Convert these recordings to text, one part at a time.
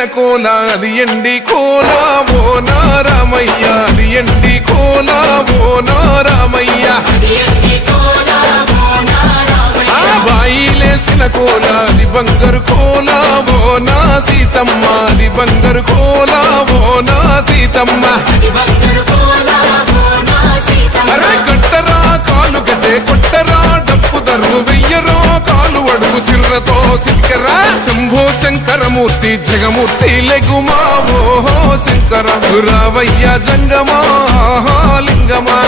ఎండిన కోల అది ఎండి కోల ఓ నారామయ్య అది ఎండి కోల ఓ నారామయ్య బాయిలేసిన కోల అది బంగారు కోల ఓ నా సీతమ్మ అది బంగారు కోల ఓ నా సీతమ్మ అరే కొట్టరా కాలు గజే కొట్టరా డప్పు దర్రు వెయ్యరో కాలు అడుగు సిర్రతో సిక్కరా శంభో శంకరమూర్తి జగమూర్తి లెగుమా ఓహో శంకర రావయ్య జంగమా లింగమా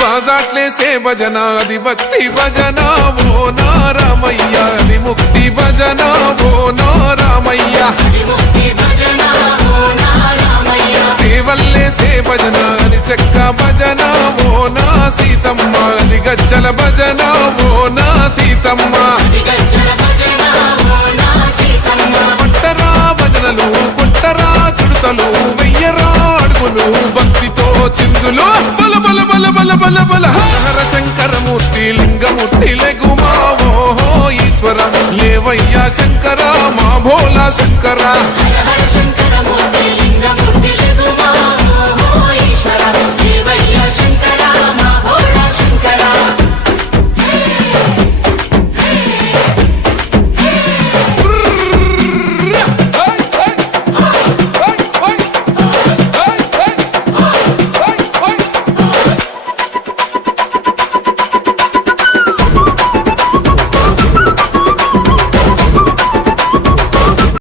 బాజాట్లేసే భజన అది భక్తి భజన ఓ నారామయ్య అది ముక్తి భజన ఓ నారామయ్య సేవల్లేసే భజన అది చెక్క భజన ఓ నా సీతమ్మ అది గజ్జల భజన ఓ నా సీతమ్మ పట్టరా భజనలు కొట్టరా చుడతలు వెయ్యరా అడుగులు భక్తితో చిందులు బల బల బల బల బల బల హర శంకరమూర్తి లింగమూర్తి లెగుమా ఓహో ఈశ్వర లేవయ్యా శంకర మా భోలా శంకర